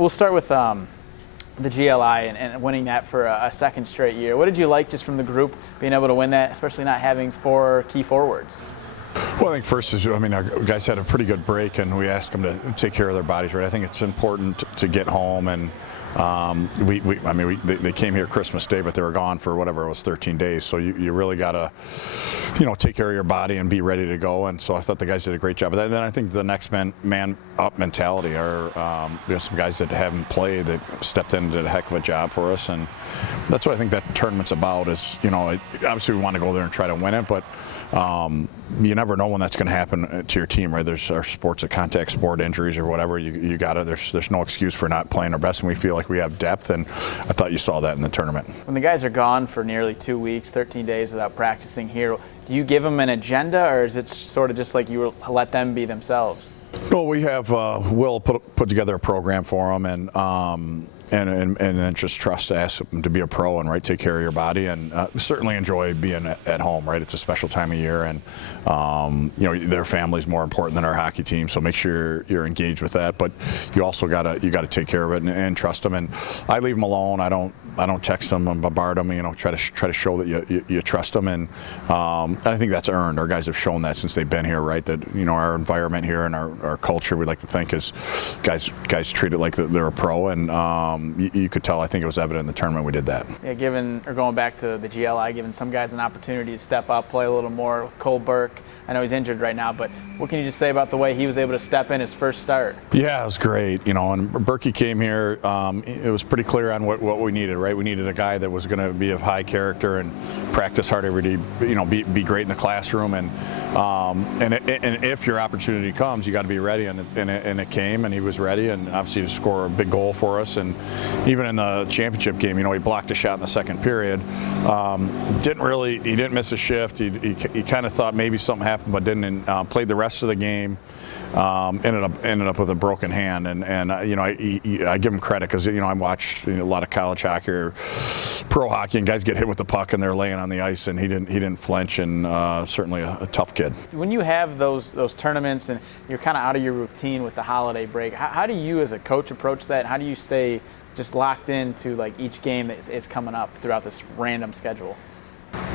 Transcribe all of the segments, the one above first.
We'll start with the GLI and winning that for a second straight year. What did you like just from the group being able to win that, especially not having 4 key forwards? Well, I think first is, our guys had a pretty good break, and we asked them to take care of their bodies, right? I think it's important to get home, and they came here Christmas Day, but they were gone for whatever it was, 13 days. So you really got to, take care of your body and be ready to go. And so I thought the guys did a great job. But then I think the next man up mentality are some guys that haven't played that stepped in and did a heck of a job for us, and that's what I think that tournament's about. Is obviously we want to go there and try to win it, but you never know when that's going to happen to your team, right? There's our sports, a contact sport, injuries or whatever. You got to. There's no excuse for not playing our best, and we feel like we have depth, and I thought you saw that in the tournament. When the guys are gone for nearly 2 weeks, 13 days without practicing here, do you give them an agenda, or is it sort of just like you let them be themselves? Well, we have Will put together a program for them, and then just trust to ask them to be a pro and take care of your body, and certainly enjoy being at home, right? It's a special time of year, and their family's more important than our hockey team, so make sure you're engaged with that. But you also gotta take care of it and trust them. And I leave them alone. I don't text them and bombard them. Try to show that you trust them, and I think that's earned. Our guys have shown that since they've been here, right? That our environment here and our culture, we like to think, is guys treat it like they're a pro, and you could tell. I think it was evident in the tournament we did that. Yeah, going back to the GLI, giving some guys an opportunity to step up, play a little more with Cole Burke. I know he's injured right now, but what can you just say about the way he was able to step in his first start? Yeah, it was great. And Berkey came here. It was pretty clear on what we needed, right? We needed a guy that was going to be of high character and practice hard every day. Be great in the classroom, and if your opportunity comes, you got to be ready. And it came, and he was ready, and obviously to score a big goal for us. And even in the championship game, he blocked a shot in the second period. He didn't miss a shift. He kind of thought maybe something happened, but didn't. And played the rest of the game. Ended up with a broken hand, and I give him credit, because I watched a lot of college hockey or pro hockey, and guys get hit with the puck and they're laying on the ice, and he didn't flinch, and certainly a tough kid. When you have those tournaments and you're kind of out of your routine with the holiday break, how do you as a coach approach that? How do you stay just locked into each game that is coming up throughout this random schedule?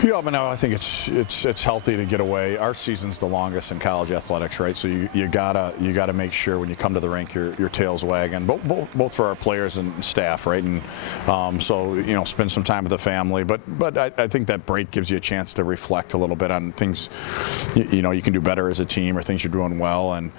Yeah, I think it's healthy to get away. Our season's the longest in college athletics, right? So you gotta make sure when you come to the rink your tail's wagging, both for our players and staff, right? And so spend some time with the family. But I think that break gives you a chance to reflect a little bit on things you can do better as a team, or things you're doing well, and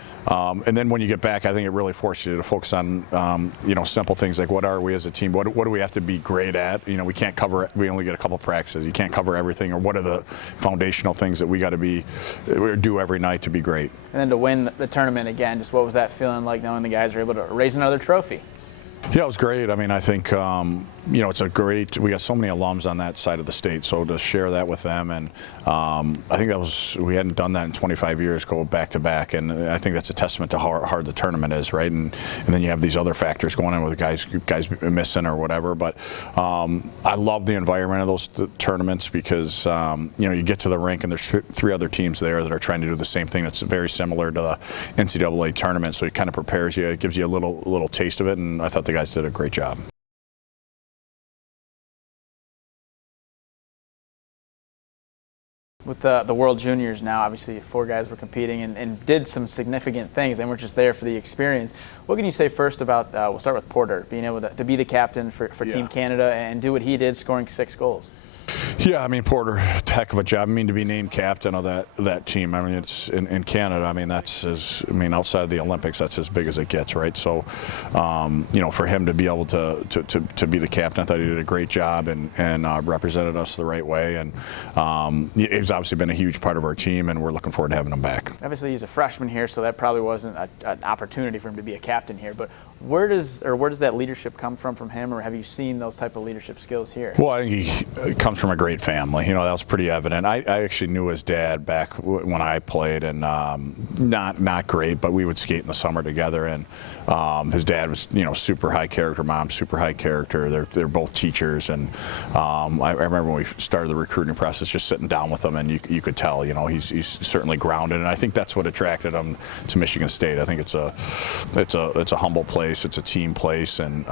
then when you get back, I think it really forces you to focus on simple things like, what are we as a team? What do we have to be great at? We can't cover it. We only get a couple practices. You can't cover everything, or what are the foundational things that we got to do every night to be great. And then to win the tournament again, just what was that feeling like, knowing the guys were able to raise another trophy? Yeah, it was great. I think it's a great. We got so many alums on that side of the state, so to share that with them, and I think we hadn't done that in 25 years, go back to back, and I think that's a testament to how hard the tournament is, right? And then you have these other factors going on with guys missing or whatever. But I love the environment of those tournaments, because you get to the rink and there's 3 other teams there that are trying to do the same thing. That's very similar to the NCAA tournament, so it kind of prepares you. It gives you a little taste of it, and I thought the guys did a great job. With the World Juniors now, obviously 4 guys were competing and did some significant things, and we're just there for the experience. What can you say first about, we'll start with Porter, being able to be the captain for Team Canada and do what he did, scoring 6 goals? Yeah, Porter, heck of a job. To be named captain of that team. It's in Canada. That's outside of the Olympics, that's as big as it gets, right? So, for him to be able to be the captain, I thought he did a great job and represented us the right way. And he's obviously been a huge part of our team, and we're looking forward to having him back. Obviously, he's a freshman here, so that probably wasn't an opportunity for him to be a captain here. But where does that leadership come from him, or have you seen those type of leadership skills here? Well, I think he comes comes from a great family. That was pretty evident. I actually knew his dad back when I played, and not great, but we would skate in the summer together. And his dad was, super high character. Mom, super high character. They're both teachers, and I remember when we started the recruiting process, just sitting down with him, and you could tell, he's certainly grounded, and I think that's what attracted him to Michigan State. I think it's a humble place, it's a team place, and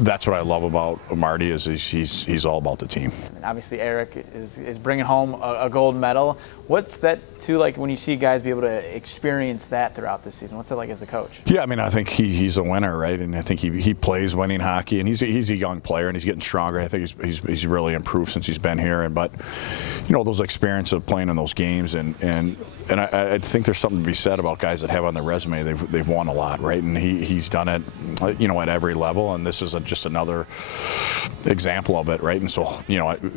that's what I love about Marty is he's all about the team. And obviously, Eric is bringing home a gold medal. What's that too like when you see guys be able to experience that throughout the season? What's that like as a coach? Yeah, I think he's a winner, right? And I think he plays winning hockey, and he's a young player, and he's getting stronger. I think he's really improved since he's been here. But those experiences of playing in those games, and I think there's something to be said about guys that have on their resume they've won a lot, right? And he's done it, at every level, and this is just another example of it, right? And so,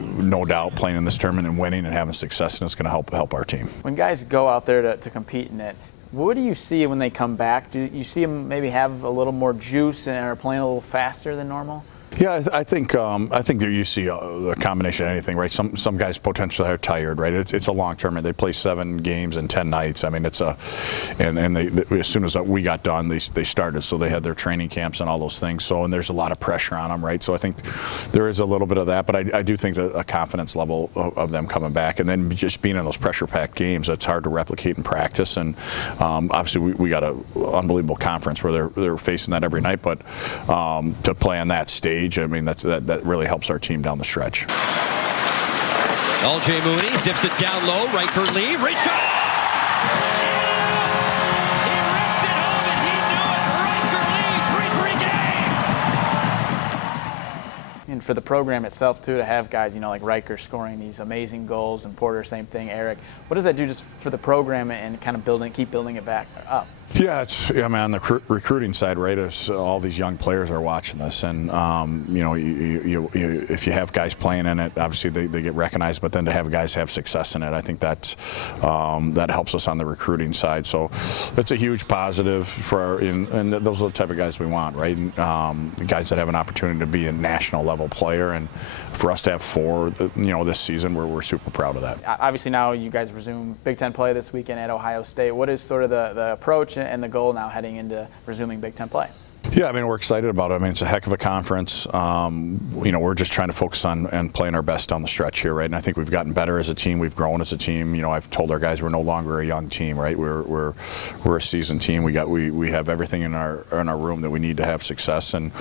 no doubt playing in this tournament and winning and having success, and it's going to help our team. When guys go out there to compete in it, what do you see when they come back? Do you see them maybe have a little more juice and are playing a little faster than normal? Yeah, I think there you see a combination of anything, right? Some guys potentially are tired, right? It's a long tournament. They play 7 games in 10 nights. And they, as soon as we got done, they started, so they had their training camps and all those things. So, and there's a lot of pressure on them, right? So I think there is a little bit of that, but I do think that a confidence level of them coming back, and then just being in those pressure-packed games, it's hard to replicate in practice. And obviously we got an unbelievable conference where they're facing that every night, but to play on that stage, that really helps our team down the stretch. LJ Mooney zips it down low, Riker Lee, Richard! He ripped it home and he knew it! Riker Lee, 3-3 game! And for the program itself too, to have guys, like Riker scoring these amazing goals, and Porter, same thing, Eric. What does that do just for the program and kind of keep building it back up? Yeah, on the recruiting side, right? All these young players are watching this, and if you have guys playing in it, obviously they get recognized. But then to have guys have success in it, I think that helps us on the recruiting side. So it's a huge positive and those are the type of guys we want, right? Guys that have an opportunity to be a national level player, and for us to have 4, this season, we're super proud of that. Obviously, now you guys resume Big Ten play this weekend at Ohio State. What is sort of the approach and the goal now heading into resuming Big Ten play? Yeah, we're excited about it. It's a heck of a conference. We're just trying to focus on and playing our best down the stretch here, right? And I think we've gotten better as a team. We've grown as a team. I've told our guys we're no longer a young team, right? We're a seasoned team. We have everything in our room that we need to have success, and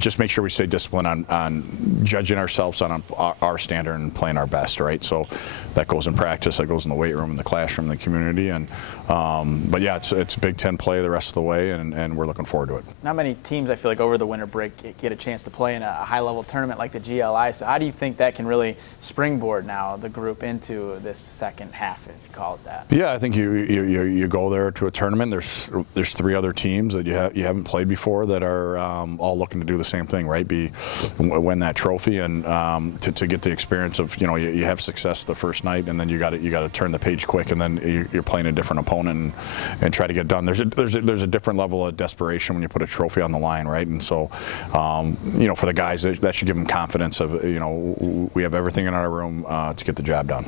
just make sure we stay disciplined on judging ourselves on our standard and playing our best, right? So that goes in practice, that goes in the weight room, in the classroom, in the community, and but yeah, it's Big Ten play the rest of the way, and we're looking forward to it. Not many teams, I feel like, over the winter break get a chance to play in a high-level tournament like the GLI. So how do you think that can really springboard now the group into this second half, if you call it that? Yeah, I think you go there to a tournament. There's 3 other teams that you haven't played before that are all looking to do the same thing, right? Win that trophy, and to get the experience of you have success the first night, and then you got to turn the page quick, and then you're playing a different opponent and try to get it done. There's a different level of desperation when you put a trophy on the line, right? And so, for the guys, that should give them confidence of, we have everything in our room to get the job done.